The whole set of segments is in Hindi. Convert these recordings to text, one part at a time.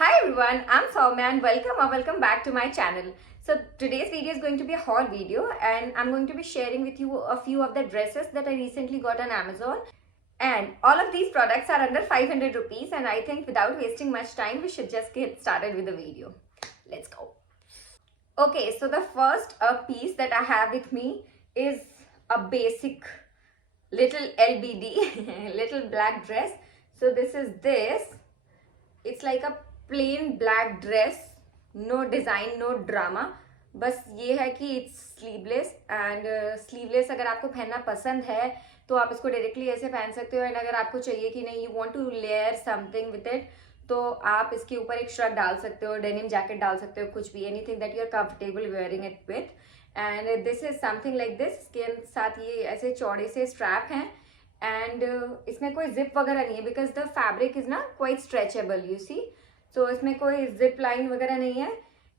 Hi everyone, I'm Soumya and welcome back to my channel. So today's video is going to be a haul video and I'm going to be sharing with you a few of the dresses that I recently got on Amazon. And all of these products are under 500 rupees and I think without wasting much time, we should just get started with the video. Let's go. Okay, so the first piece that I have with me is a basic little LBD, little black dress. So this. It's like a plain black dress, no design no drama. बस ये है कि इट्स स्लीवलेस एंड स्लीवलेस अगर आपको पहनना पसंद है तो आप इसको डायरेक्टली ऐसे पहन सकते हो. एंड अगर आपको चाहिए कि नहीं, you want to layer something with it, तो आप इसके ऊपर एक श्रग डाल सकते हो, डेनिम जैकेट डाल सकते हो, कुछ भी, anything that you are comfortable wearing it with. And this is something like this. इसके साथ ये ऐसे चौड़े से स्ट्रैप हैं एंड इसमें कोई जिप वगैरह नहीं है बिकॉज द फैब्रिक इज ना क्वाइट स्ट्रेचेबल, यू सी. सो इसमें कोई जिप लाइन वगैरह नहीं है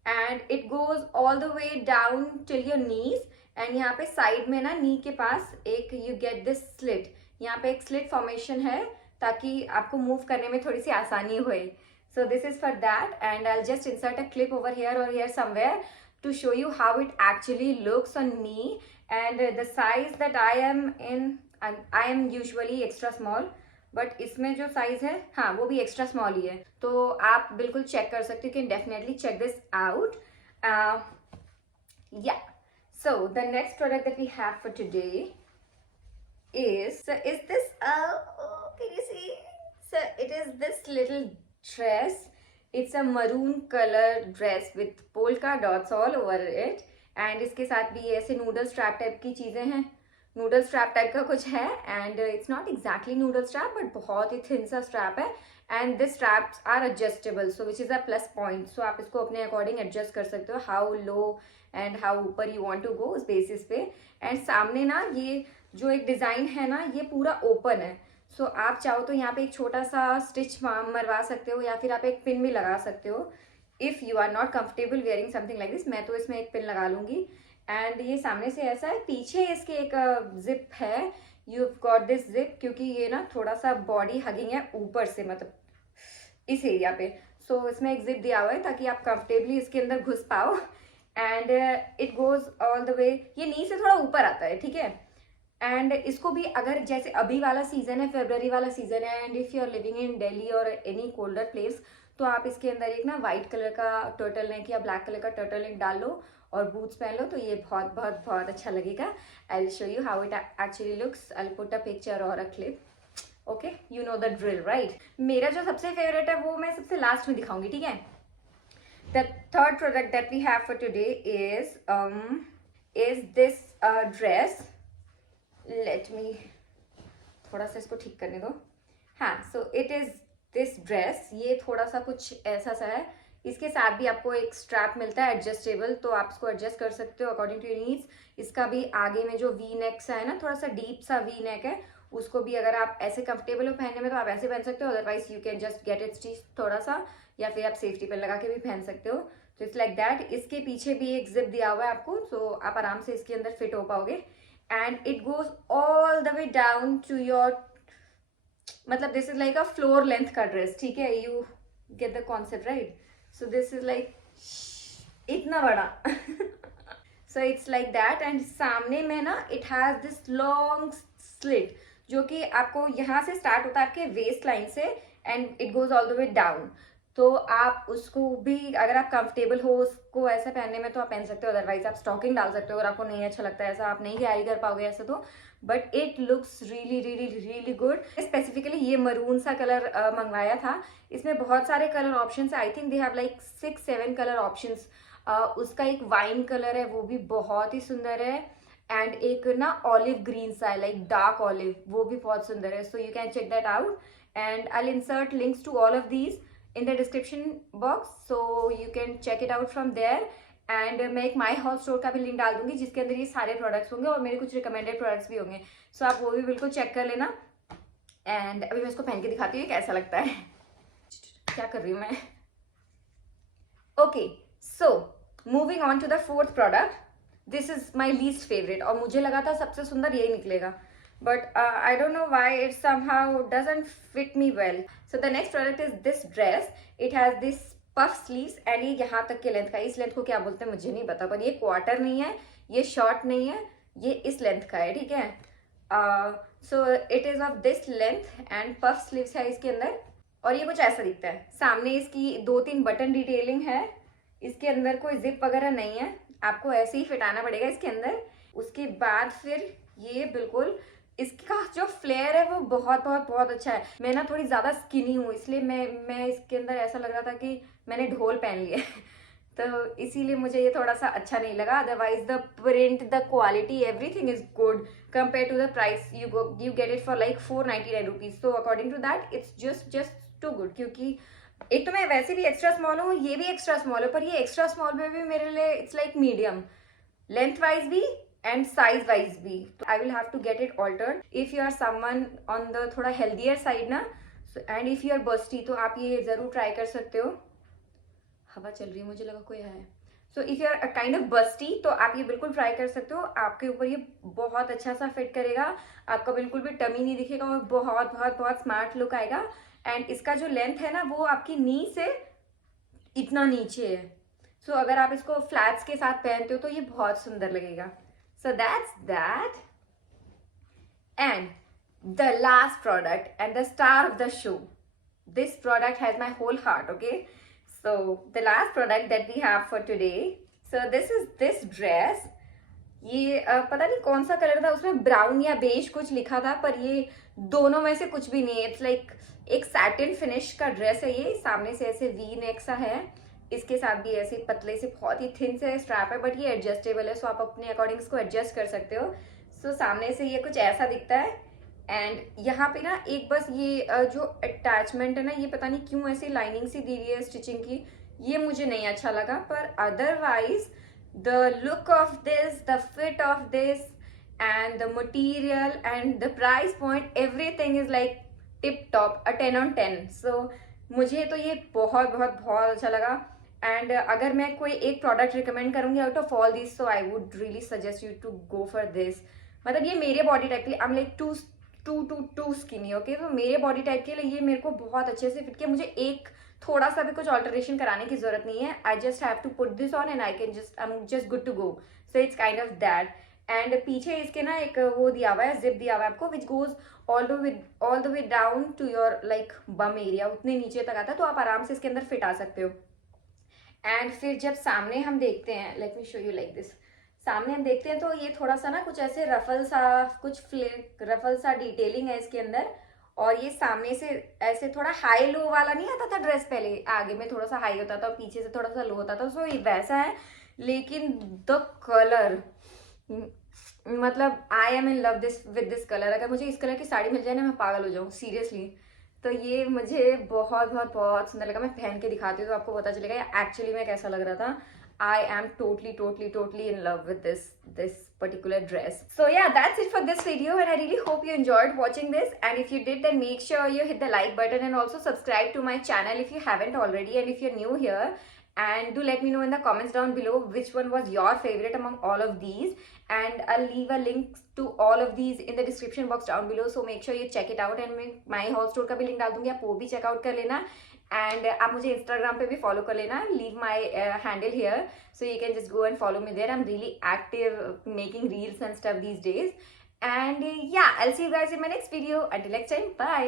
and it goes all the way down till your knees. And यहाँ पे साइड में ना, नी के पास एक यू गेट दिस स्लिट, यहाँ पे एक स्लिट फॉर्मेशन है ताकि आपको मूव करने में थोड़ी सी आसानी होए. So this is for that and I just insert a clip over here और here somewhere to show you how it actually looks on me. And the size that I am in, I am usually extra small, but इसमें जो साइज है, हाँ, वो भी एक्स्ट्रा स्मॉल ही है. तो आप बिल्कुल चेक कर सकते हो, can definitely check this out. Yeah so the next product that we have for today is this can you see? So it is this little dress. It's a maroon color dress with polka dots all over it. And इसके साथ भी ऐसे नूडल स्ट्रैप टाइप की चीज़ें हैं, नूडल स्ट्रैप टाइप का कुछ है. And it's not exactly noodle strap but बहुत ही थिन सा स्ट्रैप है. And this straps are adjustable, so which is a plus point. सो आप इसको अपने अकॉर्डिंग एडजस्ट कर सकते हो, हाउ लो एंड हाउ ऊपर यू वांट टू गो, उस बेसिस पे. एंड सामने ना ये जो एक डिज़ाइन है ना, ये पूरा ओपन है. सो आप चाहो तो यहाँ पे एक छोटा सा स्टिच मरवा सकते हो या फिर आप एक पिन भी लगा सकते हो if you are not comfortable wearing something like this. मैं तो इसमें एक पिन लगा लूँगी. एंड ये सामने से ऐसा है, पीछे इसके एक जिप है. यू गॉट दिस जिप क्योंकि ये ना थोड़ा सा बॉडी हगिंग है ऊपर से, मतलब इस एरिया पे. सो इसमें एक जिप दिया हुआ है ताकि आप कंफर्टेबली इसके अंदर घुस पाओ. And it goes all the वे, ये नी से थोड़ा ऊपर आता है, ठीक है. एंड इसको भी अगर जैसे अभी वाला सीजन है, फेब्रवरी वाला सीजन है, and if you are living in Delhi और एनी कोल्डर प्लेस, तो आप इसके अंदर एक ना वाइट कलर का टर्टल नेक या ब्लैक कलर का टर्टल नेक डाल लो और बूट्स पहन लो, तो ये बहुत बहुत बहुत अच्छा लगेगा. I will show you how it actually looks. I will put a picture और a clip. Okay, you know the drill right. मेरा जो सबसे फेवरेट है वो मैं सबसे लास्ट में दिखाऊंगी, ठीक है. The third product that we have for today is this dress. Let me थोड़ा सा इसको ठीक करने दो. हाँ, so it is this dress. ये थोड़ा सा कुछ ऐसा सा है. इसके साथ भी आपको एक स्ट्रैप मिलता है एडजस्टेबल, तो आप इसको एडजस्ट कर सकते हो अकॉर्डिंग टू योर नीड्स. इसका भी आगे में जो वी नेक सा है ना, थोड़ा सा डीप सा वी नेक है, उसको भी अगर आप ऐसे कंफर्टेबल हो पहनने में तो आप ऐसे पहन सकते हो. Otherwise you can just get it stitch थोड़ा सा, या फिर आप सेफ्टी पिन लगा के भी पहन सकते हो. तो इट्स लाइक दैट. इसके पीछे भी एक जिप दिया हुआ है आपको, सो आप आराम से इसके अंदर फिट हो पाओगे. And it goes all the way down to your, मतलब this is like a floor length का ड्रेस, ठीक है. You get the concept right? So this is like इतना बड़ा. So it's like that. And सामने में ना it has this long slit जो कि आपको यहाँ से स्टार्ट होता है आपके वेस्ट लाइन से and it goes all the way down. तो आप उसको भी, अगर आप कंफर्टेबल हो उसको ऐसा पहनने में, तो आप पहन सकते हो. अदरवाइज आप स्टॉकिंग डाल सकते हो अगर आपको नहीं अच्छा लगता है ऐसा, आप नहीं कैरी कर पाओगे ऐसा तो. But it looks really really really good. Specifically ये मरून सा कलर मंगवाया था. इसमें बहुत सारे कलर ऑप्शन है. I think they have like 6-7 colour option. उसका एक वाइन कलर है, वो भी बहुत ही सुंदर है. एंड एक ना ऑलिव ग्रीन सा है, लाइक डार्क ऑलिव, वो भी बहुत सुंदर है. So you can check that out and I will insert links to all of these in the description box, so you can check it out from there. And मैं एक माई हाउस स्टोर का भी लिंक डाल दूंगी जिसके अंदर ये सारे प्रोडक्ट्स होंगे और मेरे कुछ रिकमेंडेड प्रोडक्ट्स भी होंगे. सो आप वो भी बिल्कुल चेक कर लेना. एंड अभी मैं इसको पहन के दिखाती हूँ कैसा लगता है. क्या कर रही हूँ मैं. Okay, so moving on to the fourth product. This is my least favourite और मुझे लगा था सबसे सुंदर यही निकलेगा. but I don't know why it somehow doesn't fit me well. So the next product is this dress. It has this puff sleeves and ये यहाँ तक के लेंथ का है. इस लेंथ को क्या बोलते हैं मुझे नहीं पता, पर ये क्वार्टर नहीं है, ये शॉर्ट नहीं है, ये इस लेंथ का है, ठीक है. So it is of this length and puff sleeves है इसके अंदर. और ये कुछ ऐसा दिखता है. सामने इसकी 2-3 बटन डिटेलिंग है. इसके अंदर कोई जिप वगैरह नहीं है, आपको ऐसे ही फिटाना पड़ेगा इसके अंदर. उसके बाद फिर ये बिल्कुल इसका जो फ्लेयर है वो बहुत बहुत बहुत अच्छा है. मैं ना थोड़ी ज़्यादा स्किनी हूँ, इसलिए मैं इसके अंदर ऐसा लग रहा था कि मैंने ढोल पहन लिया तो इसीलिए मुझे ये थोड़ा सा अच्छा नहीं लगा. Otherwise the print, the quality, everything is good compare to the price. You get it for like 499 rupees. So according to that it's just too good. क्योंकि एक तो मैं वैसे भी एक्स्ट्रा स्मॉल हूँ, ये भी एक्स्ट्रा स्मॉल है, पर ये एक्स्ट्रा स्मॉल में भी मेरे लिए it's like medium, length wise भी एंड साइज वाइज भी. I will have to get it altered if you are someone on the थोड़ा हेल्दियर साइड ना. And if you are busty तो आप ये जरूर ट्राई कर सकते हो. हवा चल रही है, मुझे लगा कोई है. So if you are kind of busty तो आप ये बिल्कुल ट्राई कर सकते हो. आपके ऊपर ये बहुत अच्छा सा फिट करेगा, आपका बिल्कुल भी टमी नहीं दिखेगा और बहुत बहुत बहुत स्मार्ट लुक आएगा. एंड इसका जो लेंथ है ना वो आपकी नी से इतना नीचे है. सो अगर आप इसको फ्लैट्स के साथ पहनते हो तो ये बहुत सुंदर लगेगा. So that's that. And the last product and the star of the show. This product has my whole heart. Okay, so the last product that we have for today, so this is this dress. ये पता नहीं कौन सा कलर था, उसमें ब्राउन या बेज कुछ लिखा था, पर ये दोनों में से कुछ भी नहीं है. इट्स लाइक एक सैटिन फिनिश का ड्रेस है. ये सामने से ऐसे वी नेक सा है, इसके साथ भी ऐसे पतले से बहुत ही थिन से स्ट्रैप है, बट ये एडजस्टेबल है. सो आप अपने अकॉर्डिंग इसको एडजस्ट कर सकते हो. सो सामने से ये कुछ ऐसा दिखता है. एंड यहाँ पे ना एक बस ये जो अटैचमेंट है ना, ये पता नहीं क्यों ऐसी लाइनिंग सी दी हुई है स्टिचिंग की, ये मुझे नहीं अच्छा लगा. पर otherwise the look of this, the fit of this and the material and the price point, everything is like tip top, a 10 on 10. सो मुझे तो ये बहुत बहुत बहुत अच्छा लगा. एंड अगर मैं कोई एक प्रोडक्ट रिकमेंड करूंगी out of all this, so I would really suggest you to go for this. मतलब ये मेरे बॉडी टाइप के लिए, I am like too skinny. Okay, तो मेरे बॉडी टाइप के लिए ये मेरे को बहुत अच्छे से फिट किया. मुझे एक थोड़ा सा भी कुछ ऑल्टरेशन कराने की जरूरत नहीं है. I just have to put this on and I am just good to go. So it's kind of that. And पीछे इसके ना एक वो दिया हुआ है, जिप दिया हुआ है आपको, which goes all the way down to your like bum area, उतने नीचे तक आता है. तो आप आराम से इसके अंदर फिट आ सकते हो. एंड फिर जब सामने हम देखते हैं, let me show you like this, सामने हम देखते हैं तो ये थोड़ा सा ना कुछ ऐसे रफल सा, कुछ रफल सा डिटेलिंग है इसके अंदर. और ये सामने से ऐसे थोड़ा हाई लो वाला नहीं आता था ड्रेस, पहले आगे में थोड़ा सा हाई होता था और पीछे से थोड़ा सा लो होता था. सो ये वैसा है, लेकिन द कलर, मतलब I am in love this with this colour. अगर मुझे इस कलर की साड़ी मिल जाए ना, मैं पागल हो जाऊँ सीरियसली. तो ये मुझे बहुत बहुत बहुत सुंदर लगा. मैं पहन के दिखाती हूँ तो आपको पता चलेगा एक्चुअली में कैसा लग रहा था. I am totally in love with this particular dress. So yeah, that's it for this video, and I really hope you enjoyed watching this. And if you did, then make sure you hit the like button and also subscribe to my channel if you haven't already. And if you're new here, and do let me know in the comments down below which one was your favorite among all of these. And I'll leave a link to all of these in the description box down below. So make sure you check it out. And my haul store का भी link डाल दूंगी, आप वो भी check out कर लेना. एंड आप मुझे इंस्टाग्राम पे भी फॉलो कर लेना. Leave my handle here so you can just go and follow me there. I am really active making reels and stuff these days. And yeah, I will see you guys in my next video. Until next time, bye.